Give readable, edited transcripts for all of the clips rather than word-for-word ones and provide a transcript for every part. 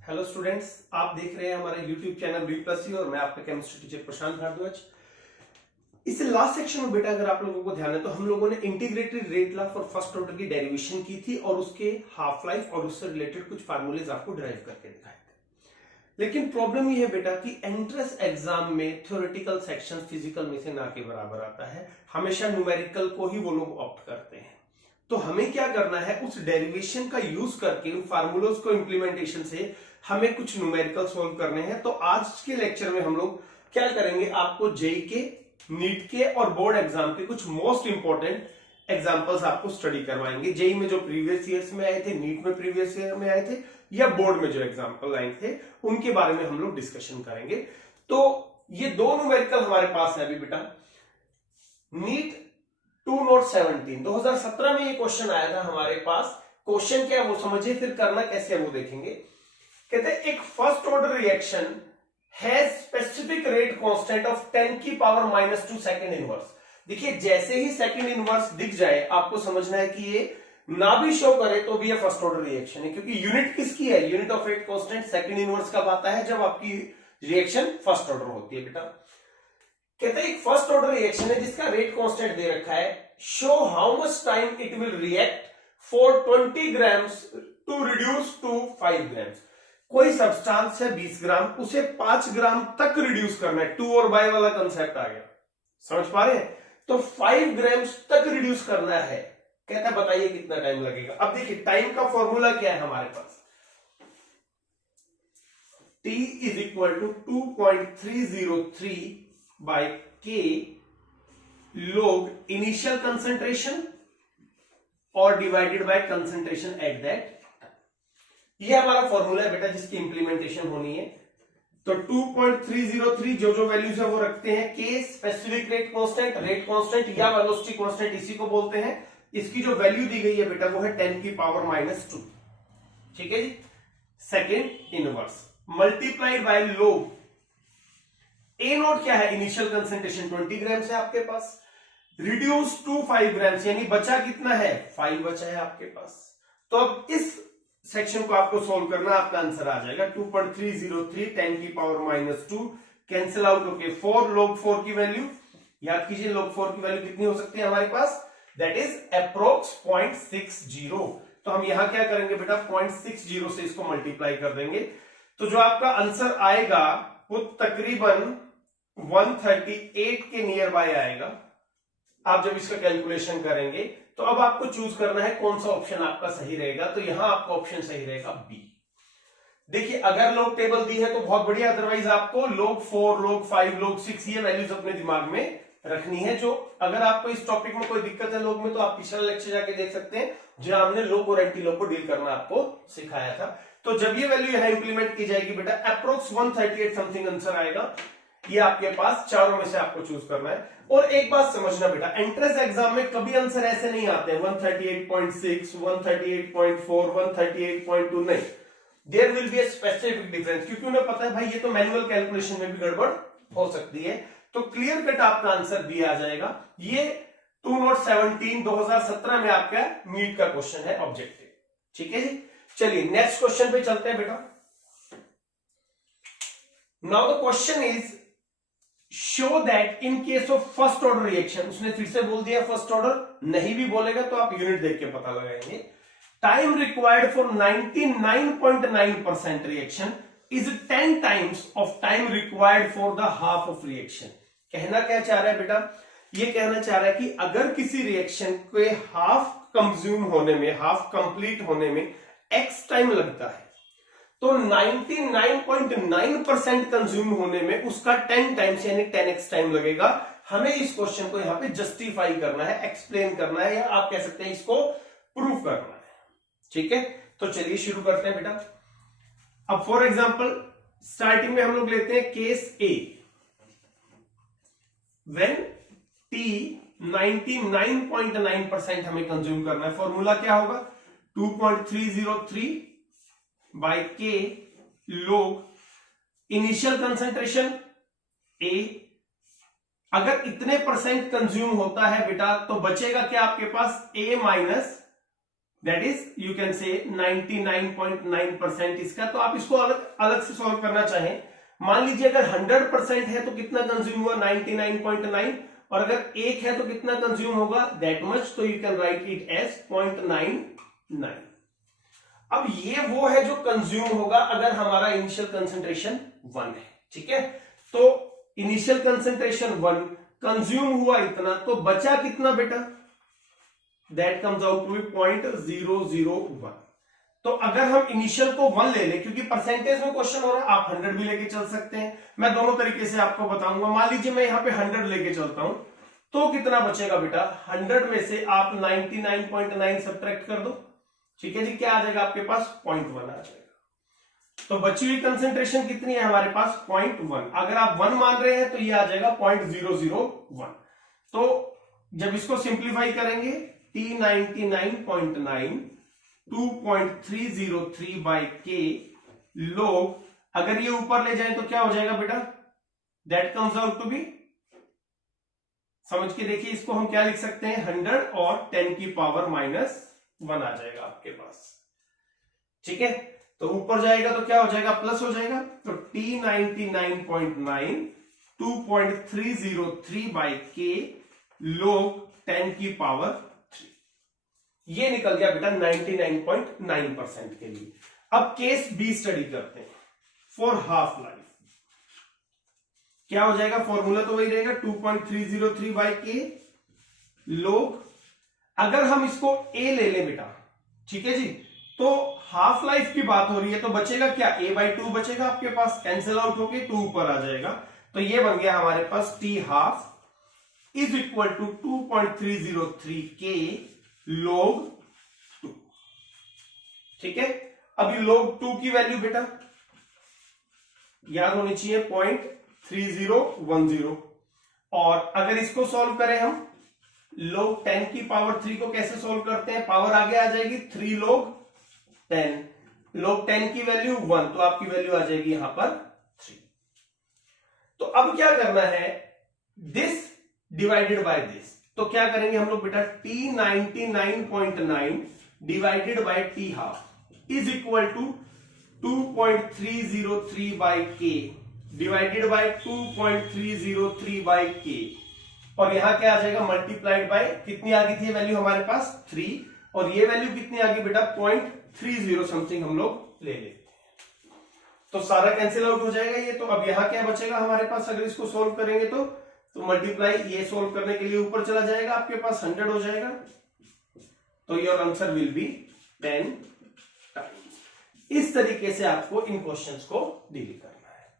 Hello students, आप देख रहे हैं हमारा यूट्यूब चैनल वी+सी और मैं आपका केमिस्ट्री टीचर प्रशांत भारद्वाज। इस लास्ट सेक्शन में बेटा अगर आप लोगों को ध्यान है तो हम लोगों ने integrated rate law for first order की डेरिवेशन की थी और उसके हाफ लाइफ और उससे रिलेटेड कुछ फार्मूलेज आपको डिराइव करके दिखाए थे। लेकिन प्रॉब्लम ये है बेटा कि एंट्रेंस एग्जाम में थ्योरेटिकल सेक्शन फिजिकल में से ना के बराबर आता है। हमेशा न्यूमेरिकल को ही वो लोग ऑप्ट करते हैं। तो हमें क्या करना है, उस डेरिवेशन का यूज करके उन फार्मूलोज को इंप्लीमेंटेशन से हमें कुछ न्यूमेरिकल सोल्व करने हैं। तो आज के लेक्चर में हम लोग क्या करेंगे, आपको जेई के, नीट के और बोर्ड एग्जाम के कुछ मोस्ट इंपॉर्टेंट एग्जांपल्स आपको स्टडी करवाएंगे। जेई में जो प्रीवियस ईयर्स में आए थे, नीट में प्रीवियस ईयर में आए थे या बोर्ड में जो एग्जांपल आए थे, उनके बारे में हम लोग डिस्कशन करेंगे। तो ये दो न्यूमेरिकल हमारे पास है अभी बेटा। नीट 2 2017 में ये क्वेश्चन आया था हमारे पास। क्वेश्चन क्या है वो समझिए, फिर करना कैसे है वो देखेंगे। कहते हैं एक first order reaction has specific rate constant of 10⁻⁻² second inverse. देखिए जैसे ही सेकंड इनवर्स दिख जाए आपको समझना है कि ये ना भी शो करे तो भी ये फर्स्ट ऑर्डर रिएक्शन है, क्योंकि यूनिट किसकी है, unit of rate constant second inverse कब आता है, जब आपकी रिएक्शन फर्स्ट ऑर्डर होती है बेटा। कहते हैं एक फर्स्ट ऑर्डर रिएक्शन है जिसका रेट कांस्टेंट दे रखा है, show how much time it will react for 20 grams to reduce to 5 grams. कोई सब्सटेंस है 20 ग्राम, उसे 5 ग्राम तक रिड्यूस करना है। 2 और बाय वाला कंसेप्ट आ गया, समझ पा रहे हैं। तो 5 ग्राम्स तक रिड्यूस करना है। कहता है बताइए कितना टाइम लगेगा। अब देखिए टाइम का फॉर्मूला क्या है हमारे पास, T = 2.303 by K log initial concentration और divided by concentration at that. ये हमारा फॉर्मूला है बेटा जिसकी इंप्लीमेंटेशन होनी है। तो 2.303 जो वैल्यूज है वो रखते हैं। K specific rate constant, rate constant या वेलोसिटी कांस्टेंट इसी को बोलते हैं। इसकी जो वैल्यू दी गई है बेटा वो है 10⁻²। ठीक है जी। सेकेंड इनवर्स मल्टीप्लाइड बाय लोग। ए नोट क्या है, इनिशियल कंसंट्रेशन 20 ग्राम है आपके पास, रिड्यूस टू 5 ग्राम्स, यानी बचा कितना है, 5 बचा है आपके पास। तो अब इस सेक्शन को आपको सोल्व करना, आपका आंसर आ जाएगा 2.303 10⁻², कैंसिल आउट होके 4, log 4 की वैल्यू याद कीजिए, log 4 की वैल्यू कितनी हो सकती है हमारे पास, दैट इज अप्रोक्स 0.60। तो हम यहां क्या करेंगे बेटा, 0.60 से इसको मल्टीप्लाई कर देंगे। तो जो आपका आंसर आएगा वो तकरीबन 138 के नियर बाय आएगा आप जब इसका कैलकुलेशन करेंगे। तो अब आपको चूज करना है कौन सा ऑप्शन आपका सही रहेगा। तो यहां आपका ऑप्शन सही रहेगा बी। देखिए अगर log टेबल दी है तो बहुत बढ़िया, अदरवाइज आपको log 4, log 5, log 6 ये वैल्यूज अपने दिमाग में रखनी है। जो अगर आपको इस टॉपिक में कोई दिक्कत है log में, तो आप पिछला लेक्चर जाके देख सकते हैं जहां हमने log और एंटी log को डील करना आपको सिखाया था। तो जब ये वैल्यू यहां इंप्लीमेंट की जाएगी बेटा, अप्रोक्स 138 समथिंग आंसर आएगा। ये आपके पास चारों में से आपको चूज करना है। और एक बात समझना बेटा, एंट्रेंस एग्जाम में कभी आंसर ऐसे नहीं आते हैं 138.6, 138.4, 138.2, नहीं। There will be a specific difference, क्योंकि उन्हें पता है भाई ये तो मैनुअल कैलकुलेशन में भी गड़बड़ हो सकती है। तो क्लियर कट आपका आंसर बी आ जाएगा। ये 2017 2017 में आपका नीट का क्वेश्चन है, ऑब्जेक्टिव। ठीक है जी। चलिए नेक्स्ट क्वेश्चन पे चलते हैं बेटा। Now the question is show that in case of first order reaction, उसने फिर से बोल दिया फर्स्ट ऑर्डर, नहीं भी बोलेगा तो आप यूनिट देख के पता लगाएंगे। Time required for 99.9% reaction is 10 times of time required for the half of reaction. कहना क्या चाह रहा है बेटा, ये कहना चाह रहा है कि अगर किसी रिएक्शन के हाफ कंज्यूम होने में, हाफ कंप्लीट होने में एक्स टाइम लगता है, तो 99.9% कंज्यूम होने में उसका 10 टाइम्स यानी 10x टाइम लगेगा। हमें इस क्वेश्चन को यहां पे जस्टिफाई करना है, एक्सप्लेन करना है, या आप कह सकते हैं इसको प्रूफ करना है। ठीक है, तो चलिए शुरू करते हैं बेटा। अब फॉर एग्जांपल स्टार्टिंग में हम लोग लेते हैं केस ए, व्हेन T 99.9% हमें कंज्यूम करना है। फॉर्मूला क्या होगा, 2.303 by K log initial concentration A। अगर इतने परसेंट कंज्यूम होता है बेटा तो बचेगा क्या आपके पास, A minus that is you can say 99.9% इसका। तो आप इसको अलग अलग से सॉल्व करना चाहें, मान लीजिए अगर 100% है तो कितना कंज्यूम हुआ 99.9, और अगर 1 है तो कितना कंज्यूम होगा दैट मच, तो you can write it as 0.99। अब ये वो है जो कंज्यूम होगा अगर हमारा इनिशियल कंसेंट्रेशन 1 है, ठीक है। तो इनिशियल कंसेंट्रेशन 1, कंज्यूम हुआ इतना, तो बचा कितना बेटा, that comes out to be 0.001। तो अगर हम इनिशियल को 1 ले लें, क्योंकि परसेंटेज में क्वेश्चन हो रहा है, आप 100 भी लेके चल सकते हैं, मैं दोनों तरीके से आपको बताऊंगा। मान लीजिए मैं यहां पे 100 लेके चलता हूं, तो कितना बचेगा बेटा, 100 में से आप 99.9 सब्ट्रैक्ट कर दो, ठीक है जी, क्या आ जाएगा आपके पास 0.1 आ जाएगा। तो बची हुई कंसेंट्रेशन कितनी है हमारे पास 0.1, अगर आप 1 मान रहे हैं तो ये आ जाएगा 0.001। तो जब इसको सिंप्लीफाई करेंगे T99.9 2.303 बाई के लोग, अगर ये ऊपर ले जाए तो क्या हो जाएगा बेटा, that comes out to be, समझ के देखिए इसको हम क्या लिख सकते हैं 100 और 10 की पावर -1 आ जाएगा आपके पास, ठीक है। तो ऊपर जाएगा तो क्या हो जाएगा, प्लस हो जाएगा। तो T99.9 2.303 बाई के लोग 10 की पावर 3, ये निकल गया बेटा 99.9% के लिए। अब केस बी स्टडी करते हैं, फॉर हाफ लाइफ क्या हो जाएगा, फॉर्मूला तो वही रहेगा 2.303 बाई के लोग, अगर हम इसको ए ले लें बेटा, ठीक है जी, तो हाफ लाइफ की बात हो रही है, तो बचेगा क्या, a/2 बचेगा आपके पास, कैंसिल आउट होके 2 ऊपर आ जाएगा। तो ये बन गया हमारे पास T half is equal to 2.303 K log 2, ठीक है। अब ये log 2 की वैल्यू बेटा याद होनी चाहिए 0.3010, और अगर इसको सॉल्व करें हम log 10 की पावर 3 को कैसे सॉल्व करते हैं, पावर आगे आ जाएगी 3 log 10, log 10 की वैल्यू 1, तो आपकी वैल्यू आ जाएगी यहां पर 3। तो अब क्या करना है, दिस डिवाइडेड बाय दिस, तो क्या करेंगे हम लोग बेटा, T99.9 divided by T half is equal to 2.303 by k divided by 2.303 by k, और यहां क्या आ जाएगा मल्टीप्लाइड बाय, कितनी आ गई थी वैल्यू हमारे पास 3, और ये वैल्यू कितनी आ गई बेटा 0.30 समथिंग हम लोग ले लेते हैं, तो सारा कैंसिल आउट हो जाएगा ये। तो अब यहां क्या बचेगा हमारे पास, अगर इसको सोल्व करेंगे तो मल्टीप्लाई, ये सोल्व करने के लिए ऊपर चला जाएगा, आपके पास 100 हो जाएगा, तो your answer will be 10 times. इस तरीके से आपको इन क्वेश्चंस को डील करना है,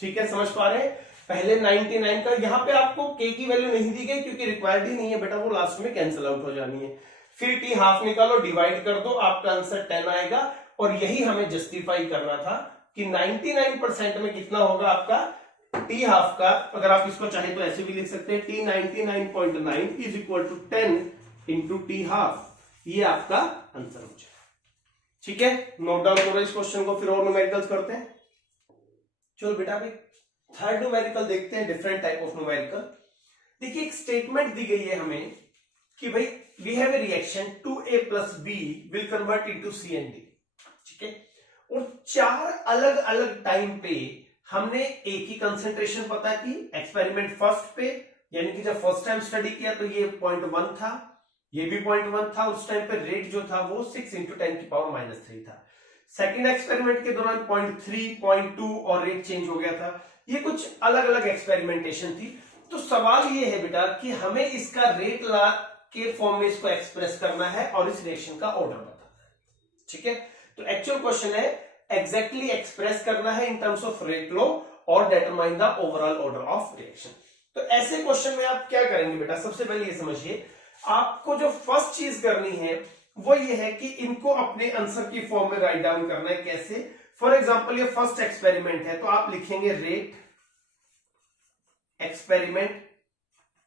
ठीक है, समझ पा रहे हैं। पहले 99 का, यहां पे आपको के की वैल्यू नहीं दी गई क्योंकि रिक्वायर्ड ही नहीं है बेटा, वो लास्ट में कैंसिल आउट हो जानी है। फिर टी हाफ निकालो, डिवाइड कर दो, आपका आंसर 10 आएगा, और यही हमें जस्टिफाई करना था कि 99% में कितना होगा आपका टी हाफ का। अगर आप इसको चाहे तो ऐसे भी लिख सकते हैं T99.9 is equal to 10 into T half, ये आपका आंसर हो जाएगा, ठीक है। नोट डाउन करो इस क्वेश्चन को, फिर और न्यूमेरिकल्स करते हैं। चलो बेटा अभी थर्ड न्यूमेरिकल देखते हैं, डिफरेंट टाइप ऑफ न्यूमेरिकल। देखिए एक स्टेटमेंट दी गई है हमें कि भाई we have a reaction 2A plus B will convert into CND, ठीक है, और 4 अलग अलग टाइम पे हमने एक ही कंसेंट्रेशन पता की, एक्सपेरिमेंट फर्स्ट पे, यानी कि जब फर्स्ट टाइम स्टडी किया तो ये 0.1 था, ये भी 0.1 था, उस टाइम पे रेट जो था वो 6 इंटू 10 की पावर -3 था। सेकेंड एक्सपेरिमेंट के दौरान 0.3, 0.2 और रेट चेंज हो गया था। ये कुछ अलग अलग एक्सपेरिमेंटेशन थी। तो सवाल ये है बेटा कि हमें इसका रेट ला के फॉर्म में इसको एक्सप्रेस करना है और इस रिएक्शन का ऑर्डर बताना है, ठीक है। तो एक्चुअल क्वेश्चन है एग्जैक्टली एक्सप्रेस करना है in terms of rate law और determine the overall order of reaction. तो ऐसे क्वेश्चन में आप क्या करेंगे बेटा, सबसे पहले ये समझिए, आपको जो फर्स्ट चीज करनी है वो ये है कि इनको अपने आंसर की फॉर्म में राइट डाउन करना है। कैसे, फॉर एग्जांपल ये फर्स्ट एक्सपेरिमेंट है, तो आप लिखेंगे rate experiment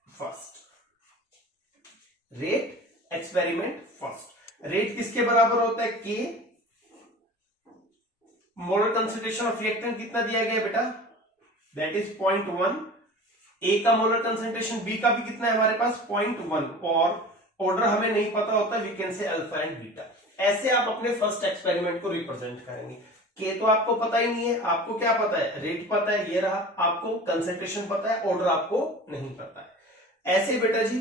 first, rate experiment first. Rate किसके बराबर होता है, के, मोलर कंसंट्रेशन ऑफ रिएक्टेंट कितना दिया गया है बेटा, दैट इज 0.1, ए का मोलर कंसंट्रेशन, बी का भी कितना है हमारे पास 0.1, और ऑर्डर हमें नहीं पता होता, we can say alpha and beta. ऐसे आप अपने फर्स्ट एक्सपेरिमेंट को रिप्रेजेंट करेंगे। के तो आपको पता ही नहीं है, आपको क्या पता है, रेट पता है, ये रहा, आपको कंसंट्रेशन पता है, ऑर्डर आपको नहीं पता है। ऐसे बेटा जी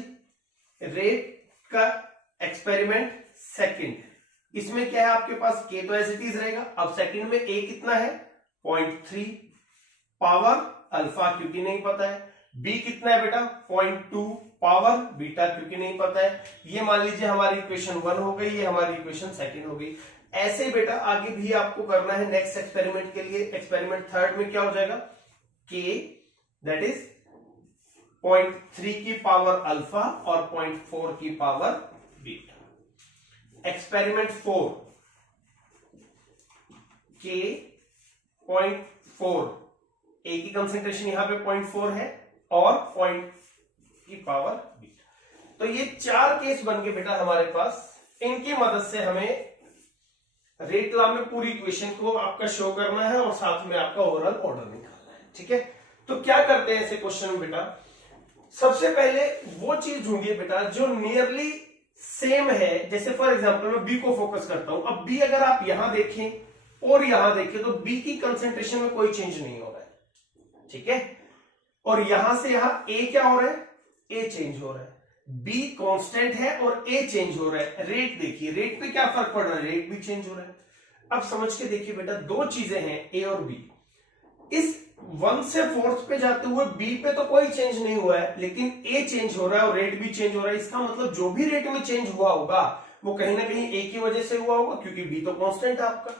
रेट का एक्सपेरिमेंट सेकंड, इसमें क्या है आपके पास, के तो एज इट इज रहेगा। अब सेकंड में ए कितना है 0.3 पावर अल्फा क्योंकि नहीं पता है, बी कितना है बेटा 0.2 पावर बीटा क्योंकि नहीं पता है। ये मान लीजिए हमारी इक्वेशन 1 हो गई, ये हमारी इक्वेशन सेकंड हो गई। ऐसे बेटा आगे भी आपको करना है नेक्स्ट एक्सपेरिमेंट के लिए। एक्सपेरिमेंट थर्ड में क्या हो जाएगा, के दैट इज 0.3 की पावर अल्फा और 0.4 की पावर बीटा। एक्सपेरिमेंट 4 के 0.4, ए की कंसेंट्रेशन यहां पे 0.4 है और 0 की पावर बीटा। तो ये 4 केस बन के बेटा हमारे पास, इनकी मदद से हमें रेट लॉ में पूरी इक्वेशन को आपका शो करना है और साथ में आपका ओवरऑल ऑर्डर निकालना है। ठीक है, तो क्या करते हैं ऐसे क्वेश्चन में बेटा, सबसे पहले वो चीज ढूंढिए बेटा जो नियरली सेम है। जैसे फॉर एग्जांपल मैं बी को फोकस करता हूं, अब बी अगर आप यहां देखें और यहां देखें तो बी की कंसेंट्रेशन में कोई चेंज नहीं हो रहा है। ठीक है, और यहां से यहां ए क्या हो रहा है, ए चेंज हो रहा है, बी कांस्टेंट है और ए चेंज हो रहा है। रेट देखिए, रेट पे क्या फर्क पड़ रहा है, रेट भी चेंज हो रहा है। अब समझ के देखिए बेटा, दो चीजें हैं ए और बी, इस 1 से 4th पे जाते हुए बी पे तो कोई चेंज नहीं हुआ है, लेकिन ए चेंज हो रहा है और रेट भी चेंज हो रहा है। इसका मतलब जो भी रेट में चेंज हुआ होगा वो कहीं ना कहीं ए की वजह से हुआ होगा, क्योंकि बी तो कांस्टेंट है आपका।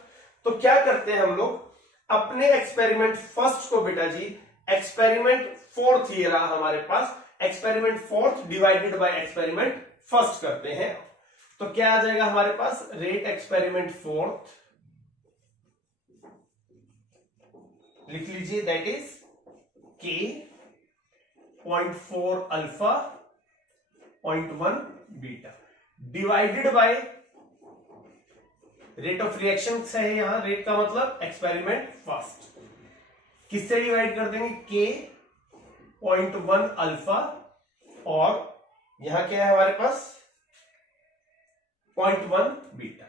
तो क्या करते हैं हम लोग, अपने एक्सपेरिमेंट फर्स्ट को बेटा जी, एक्सपेरिमेंट 4th ये रहा हमारे पास, experiment 4th divided by experiment first करते हैं। तो क्या आ जाएगा हमारे पास, रेट एक्सपेरिमेंट 4th लिख लीजिए, दैट इज के 0.4 alpha 0.1 beta divided by rate of reaction है, यहां रेट का मतलब एक्सपेरिमेंट फर्स्ट, किससे डिवाइड कर देंगे, के 0.1 अल्फा और यहां क्या है हमारे पास 0.1 बीटा।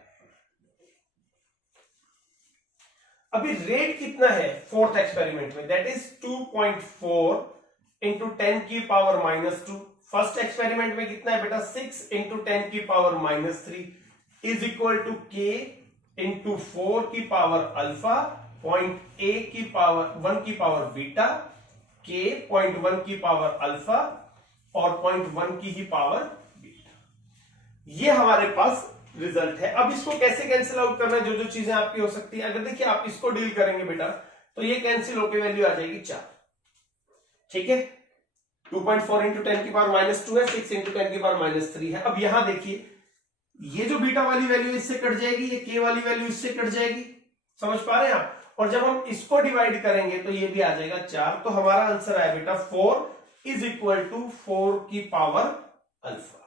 अभी रेट कितना है 4th एक्सपेरिमेंट में, दैट इज 2.4 इंटू 10 की पावर -2। फर्स्ट एक्सपेरिमेंट में कितना है बेटा, 6 इंटू 10 की पावर -3 इज इक्वल टू के इंटू 4 की पावर अल्फा 0.1 की पावर बीटा, के 0.1 की पावर अल्फा और 0.1 की ही पावर बीटा। ये हमारे पास रिजल्ट है। अब इसको कैसे कैंसिल आउट करना है, जो जो चीजें आपकी हो सकती है, अगर देखिए आप इसको डील करेंगे बेटा तो ये कैंसिल होकर वैल्यू आ जाएगी 4। ठीक है, 2.4 इंटू 10 की पावर -2 है, 6 इंटू 10 की पावर -3 है। अब यहां देखिए ये जो बीटा वाली वैल्यू इससे कट जाएगी, ये के वाली वैल्यू इससे कट जाएगी, समझ पा रहे हैं आप। और जब हम इसको डिवाइड करेंगे तो ये भी आ जाएगा 4। तो हमारा आंसर आया बेटा 4 इज इक्वल टू 4 की पावर अल्फा।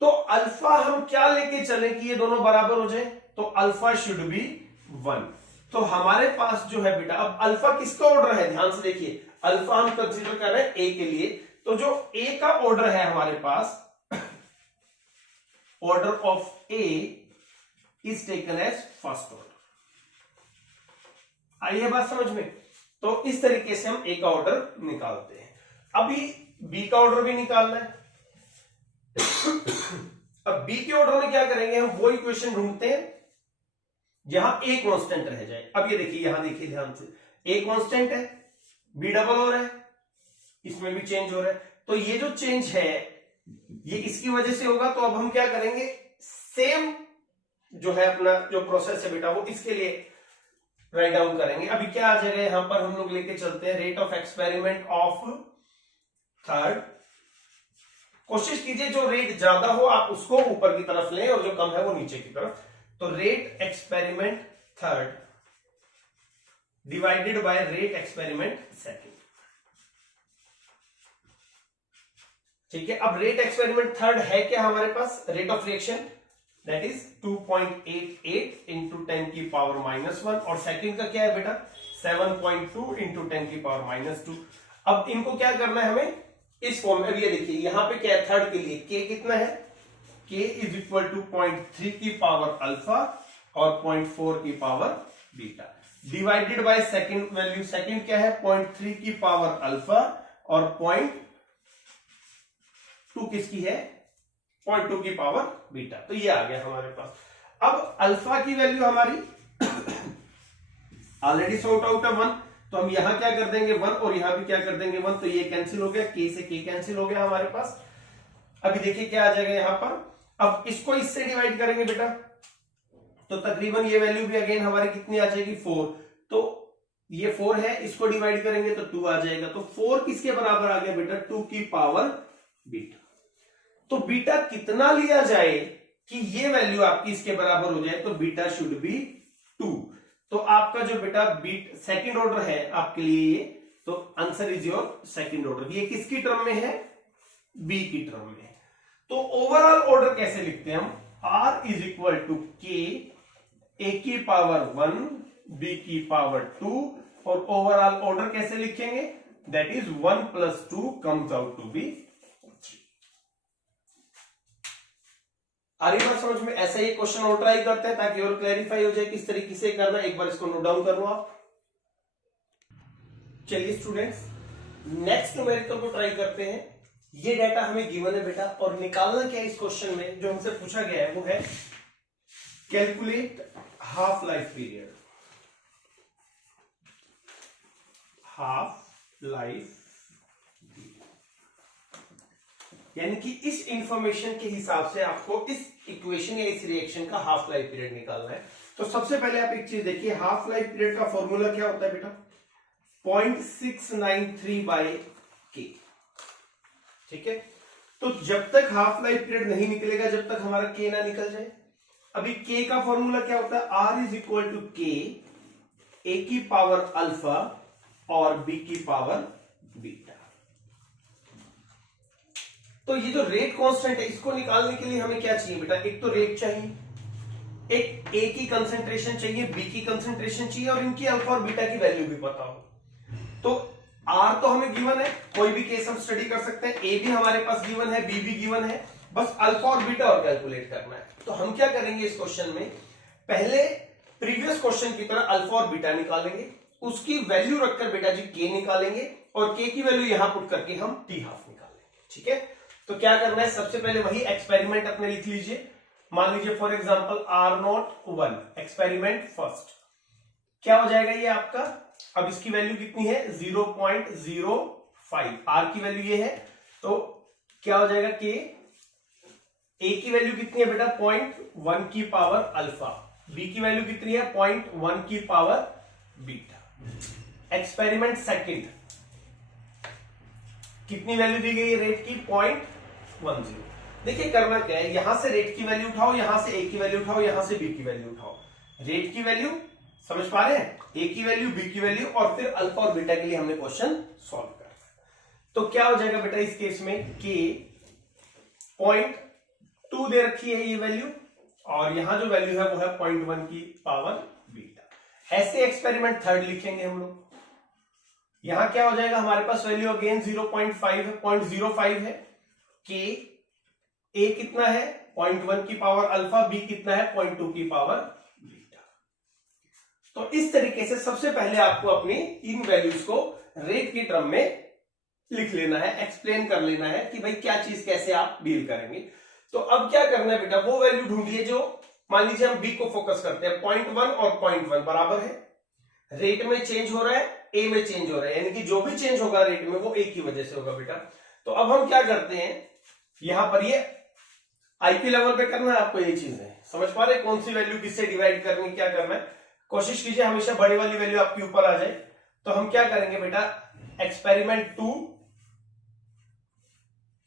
तो अल्फा हम क्या लेके चले कि ये दोनों बराबर हो जाए, तो अल्फा शुड बी 1। तो हमारे पास जो है बेटा, अब अल्फा किसका ऑर्डर है, ध्यान से देखिए, अल्फा हम कंसीडर कर रहे हैं ए के लिए, तो जो ए का ऑर्डर है हमारे पास, order of A is taken as first order. आइए बात समझ में, तो इस तरीके से हम ए का ऑर्डर निकालते हैं। अभी बी का ऑर्डर भी निकालना है। अब बी के ऑर्डर में क्या करेंगे, हम वो इक्वेशन ढूंढते हैं जहां ए कांस्टेंट रह जाए। अब ये देखिए, यहां देखिए ध्यान से, ए कांस्टेंट है, बी डबल हो रहा है, इसमें भी चेंज हो रहा है, तो ये जो चेंज है ये इसकी वजह से होगा। तो अब हम क्या करेंगे, सेम जो है अपना जो प्रोसेस है बेटा वो इसके लिए राइट डाउन करेंगे। अभी क्या आ जाएगा, यहां पर हम लोग लेके चलते हैं rate of experiment of third. कोशिश कीजिए जो रेट ज्यादा हो आप उसको ऊपर की तरफ लें और जो कम है वो नीचे की तरफ। तो rate experiment third divided by rate experiment second. ठीक है, अब रेट एक्सपेरिमेंट थर्ड है क्या हमारे पास, rate of reaction that is 2.88 into 10 की पावर -1 और सेकंड का क्या है बेटा 7.2 इंटू 10 की पावर -2। अब इनको क्या करना है हमें इस फॉर्म में। अब ये देखिए यहां पे क्या है, थर्ड के लिए के कितना है, k इज इक्वल टू 0.3 की पावर अल्फा और 0.4 की power beta, divided by second value. Second क्या है? 0.3 की पावर अल्फा और 0.2 किसकी है? 0.2 की पावर बीटा। तो ये आ गया हमारे पास। अब अल्फा की वैल्यू हमारी ऑलरेडी सॉर्ट आउट है 1, तो हम यहां क्या कर देंगे 1 और यहां भी क्या कर देंगे 1, तो ये कैंसिल हो गया, k से k कैंसिल हो गया हमारे पास। अभी देखिए क्या आ जाएगा यहां पर। अब इसको इससे डिवाइड करेंगे बेटा, तो तकरीबन ये वैल्यू भी अगेन हमारी कितनी आ जाएगी 4, तो ये 4 है, इसको डिवाइड करेंगे तो 2 आ जाएगा। तो 4 किसके बराबर आ गया बेटा? 2 की पावर बीटा। तो बीटा कितना लिया जाए कि ये वैल्यू आपकी इसके बराबर हो जाए? तो बीटा शुड बी 2। तो आपका जो बेटा बीट सेकंड ऑर्डर है आपके लिए ये, तो answer is your second order. ये किसकी टर्म में है? बी की टर्म में है। तो ओवरऑल ऑर्डर कैसे लिखते हैं हम? r is equal to k, a की पावर 1, b की पावर 2, और ओवरऑल ऑर्डर कैसे लिखेंगे? That is 1 plus 2 comes out to be 3। आ रही बात समझ में? ऐसा ही क्वेश्चन और ट्राई करते हैं ताकि और क्लैरिफाई हो जाए किस तरीके से करना। एक बार इसको नोट डाउन कर लो आप। चलिए स्टूडेंट्स, नेक्स्ट न्यूमेरिकल को ट्राई करते हैं। ये डाटा हमें गिवन है बेटा, और निकालना क्या है इस क्वेश्चन में जो हमसे पूछा गया है वो है calculate half life period. Half life, यानी कि इस इंफॉर्मेशन के हिसाब से आपको इस इक्वेशन या इस रिएक्शन का हाफ लाइफ पीरियड निकालना है। तो सबसे पहले आप एक चीज देखिए, हाफ लाइफ पीरियड का फॉर्मूला क्या होता है बेटा? 0.693 बाय के। ठीक है, तो जब तक हाफ लाइफ पीरियड नहीं निकलेगा, जब तक हमारा के ना निकल जाए। अभी के का फॉर्मूला क्या होता है? आर इज इक्वल टू के, ए की पावर अल्फा और बी की पावर बीटा। तो ये जो रेट कांस्टेंट है, इसको निकालने के लिए हमें क्या चाहिए बेटा? एक तो रेट चाहिए, एक ए की कंसेंट्रेशन चाहिए, बी की कंसेंट्रेशन चाहिए, और इनकी अल्फा और बीटा की वैल्यू भी पता हो। तो आर तो हमें गिवन है, कोई भी केस हम स्टडी कर सकते हैं। ए भी हमारे पास गिवन है, बी भी गिवन है, बस अल्फा और बीटा और कैलकुलेट करना है। तो हम क्या करेंगे इस क्वेश्चन में? पहले प्रीवियस क्वेश्चन की तरह अल्फा और बीटा निकालेंगे, उसकी वैल्यू रखकर बेटा जी के निकालेंगे, और के की वैल्यू यहां पुट करके हम टी हाफ निकालेंगे। ठीक है, तो क्या करना है? सबसे पहले वही एक्सपेरिमेंट अपने लिख लीजिए। मान लीजिए for example R01 experiment first, क्या हो जाएगा ये आपका? अब इसकी वैल्यू कितनी है? 0.05। आर की वैल्यू ये है, तो क्या हो जाएगा? के ए की वैल्यू कितनी है बेटा? 0.1 की पावर अल्फा, बी की वैल्यू कितनी है? 0.1 की पावर बीटा। एक्सपेरिमेंट सेकंड, कितनी वैल्यू दी गई है रेट की? 0.10। देखिए करना क्या है, यहां से रेट की वैल्यू उठाओ, यहां से ए की वैल्यू उठाओ, यहां से बी की वैल्यू उठाओ। रेट की वैल्यू समझ पा रहे हैं? ए की वैल्यू, बी की वैल्यू, और फिर अल्फा और बीटा के लिए हमने क्वेश्चन सॉल्व करना है। तो क्या हो जाएगा बेटा इस केस में? के 0.2 दे रखी है ये वैल्यू, और यहां जो वैल्यू है वो है 0.1 की पावर बीटा। ऐसे एक्सपेरिमेंट थर्ड लिखेंगे हम लोग। यहां क्या हो जाएगा हमारे पास? वैल्यू अगेन 0.05 है। के ए कितना है? 0.1 की पावर अल्फा, बी कितना है? 0.2 की पावर बीटा। तो इस तरीके से सबसे पहले आपको अपनी इन वैल्यूज को रेट की टर्म में लिख लेना है, एक्सप्लेन कर लेना है कि भाई क्या चीज कैसे आप डील करेंगे। तो अब क्या करना है बेटा? वो वैल्यू ढूंढिए जो, मान लीजिए हम बी को फोकस करते हैं, 0.1 और 0.1 बराबर है, रेट में चेंज हो रहा है, ए में चेंज हो रहा है, यानी कि जो भी चेंज होगा रेट में वो ए की वजह से होगा बेटा। तो अब हम क्या करते हैं, यहां पर ये आईपी लेवल पे करना है आपको, ये चीज है, समझ पा रहे कौन सी वैल्यू किससे डिवाइड करनी, क्या करना है। कोशिश कीजिए हमेशा बड़ी वाली वैल्यू आपके ऊपर आ जाए। तो हम क्या करेंगे बेटा? Experiment 2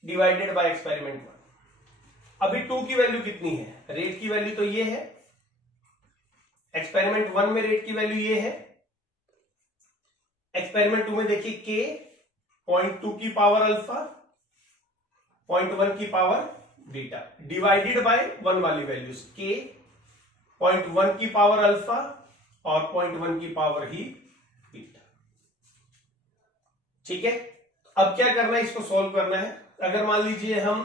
divided by experiment 1। अभी 2 की वैल्यू कितनी है? रेट की वैल्यू तो ये है, एक्सपेरिमेंट 1 में रेट की वैल्यू ये है, एक्सपेरिमेंट 2 में देखिए के 0.2 की पावर अल्फा, 0.1 की पावर बीटा, डिवाइडेड बाय 1 वाली वैल्यूज, के 0.1 की पावर अल्फा और 0.1 की पावर ही बीटा। ठीक है, अब क्या करना है? इसको सॉल्व करना है। अगर मान लीजिए हम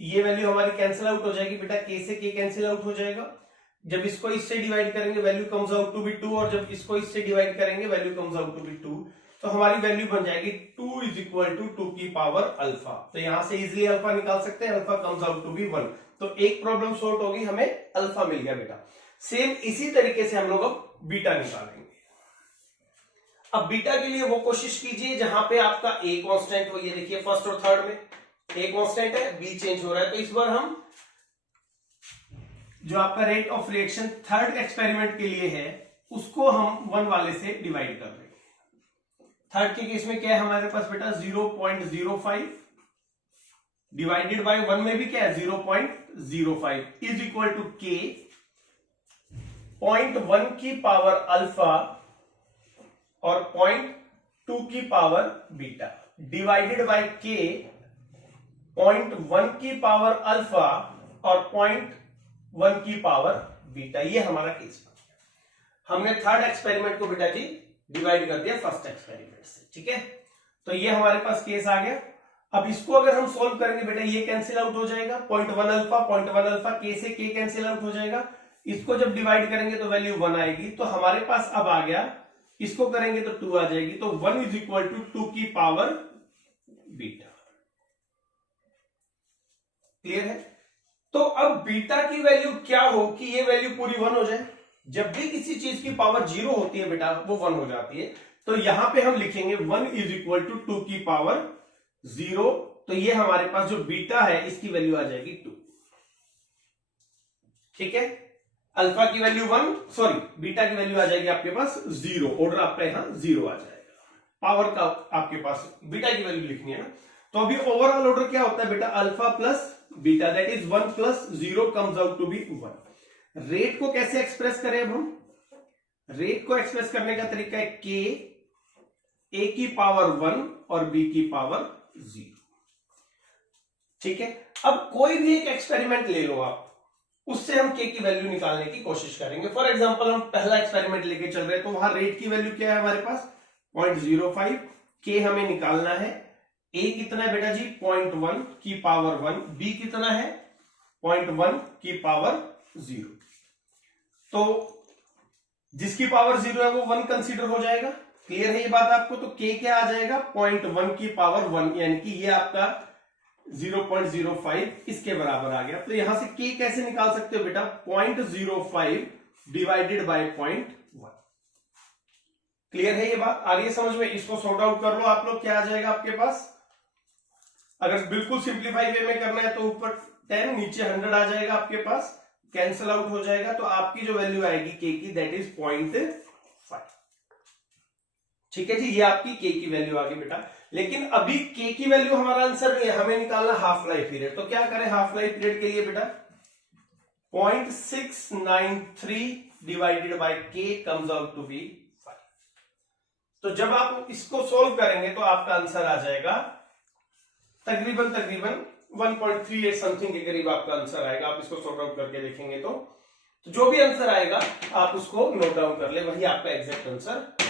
ये वैल्यू हमारी कैंसिल आउट हो जाएगी बेटा, k से k कैंसिल आउट हो जाएगा। जब इसको इससे डिवाइड करेंगे value comes out to be 2, और जब इसको इससे डिवाइड करेंगे value comes out to be 2, तो हमारी वैल्यू बन जाएगी 2 इज इक्वल टू 2 की पावर अल्फा। तो यहां से इजिली अल्फा निकाल सकते हैं, alpha comes out to be 1। तो एक प्रॉब्लम सॉल्व होगी, हमें अल्फा मिल गया बेटा। सेम इसी तरीके से हम लोग अब बीटा निकालेंगे। अब बीटा के लिए वो कोशिश कीजिए जहां पे आपका ए कांस्टेंट हो। ये देखिए फर्स्ट और थर्ड में ए कांस्टेंट है, बी चेंज हो रहा है, तो इस बार हम जो आपका rate of reaction third experiment के लिए है उसको हम 1 वाले से डिवाइड कर रहे हैं। थर्ड के केस में क्या है हमारे पास बेटा 0.05 डिवाइडेड बाय 1 में भी क्या है 0.05 इज इक्वल टू के 0.1 की पावर अल्फा और 0.2 की पावर बीटा डिवाइडेड बाय के 0.1 की पावर अल्फा और 0.1 की पावर बीटा। ये हमारा केस बन। हमने थर्ड एक्सपेरिमेंट को बेटा जी डिवाइड कर दिया फर्स्ट एक्सपेरिमेंट से, ठीक है। तो ये हमारे पास केस आ गया। अब इसको अगर हम सॉल्व करेंगे बेटा, ये कैंसिल आउट हो जाएगा, 0.1 अल्फा के से के कैंसिल आउट हो जाएगा। इसको जब डिवाइड करेंगे तो वैल्यू 1 आएगी। तो हमारे पास अब आ गया, इसको करेंगे तो 2 आ जाएगी। तो 1 इज इक्वल टू 2 की पावर बीटा। क्लियर है। तो अब बीटा की वैल्यू क्या हो कि ये वैल्यू पूरी 1 हो जाए। जब भी किसी चीज की पावर 0 होती है बेटा वो 1 हो जाती है। तो यहां पे हम लिखेंगे 1 इज इक्वल टू 2 की पावर 0। तो ये हमारे पास जो बीटा है इसकी वैल्यू आ जाएगी 2। ठीक है। अल्फा की वैल्यू 1, सॉरी बीटा की वैल्यू आ जाएगी आपके पास 0। ऑर्डर आपका यहां 0 आ जाएगा। पावर का आपके पास बीटा की वैल्यू लिखनी है ना। तो अभी ओवरऑल ऑर्डर क्या होता है बेटा, alpha plus beta that is 1 plus 0 comes out to be 1। Rate को कैसे एक्सप्रेस करें अब हम, रेट को एक्सप्रेस करने का तरीका है के ए की पावर 1 और बी की पावर 0। ठीक है। अब कोई भी एक एक्सपेरिमेंट ले लो आप, उससे हम के की वैल्यू निकालने की कोशिश करेंगे। फॉर एग्जांपल हम पहला एक्सपेरिमेंट लेके चल रहे हैं, तो वहां रेट की वैल्यू क्या है हमारे पास 0.05, के हमें निकालना है। ए कितना है बेटा जी 0.1 की पावर 1, बी कितना है 0.1 की पावर 0। तो जिसकी पावर 0 है वो 1 कंसीडर हो जाएगा। क्लियर है ये बात आपको। तो के क्या आ जाएगा 0.1 की पावर 1, यानी कि ये आपका 0.05 इसके बराबर आ गया। तो यहां से के कैसे निकाल सकते हो बेटा, 0.05 डिवाइडेड बाय 0.1। क्लियर है ये बात, आ रही है समझ में। इसको सॉर्ट आउट कर लो आप लोग, क्या आ जाएगा आपके पास। अगर बिल्कुल सिंप्लीफाई वे में करना है तो ऊपर 10 नीचे 100 आ जाएगा आपके पास, कैंसिल आउट हो जाएगा। तो आपकी जो वैल्यू आएगी के की दैट इज 0.5। ठीक है जी, ये आपकी के की वैल्यू आ गई बेटा। लेकिन अभी के की वैल्यू हमारा आंसर नहीं है, हमें निकालना हाफ लाइफ पीरियड। तो क्या करें हाफ लाइफ पीरियड के लिए बेटा, 0.693 डिवाइडेड बाय के कम्स आउट टू बी 5। तो जब आप इसको सोल्व करेंगे तो आपका आंसर आ जाएगा तकरीबन 1.38 समथिंग के करीब आपका आंसर आएगा। आप इसको सॉर्ट आउट करके देखेंगे तो जो भी आंसर आएगा आप उसको नोट डाउन कर ले, वही आपका एग्जैक्ट आंसर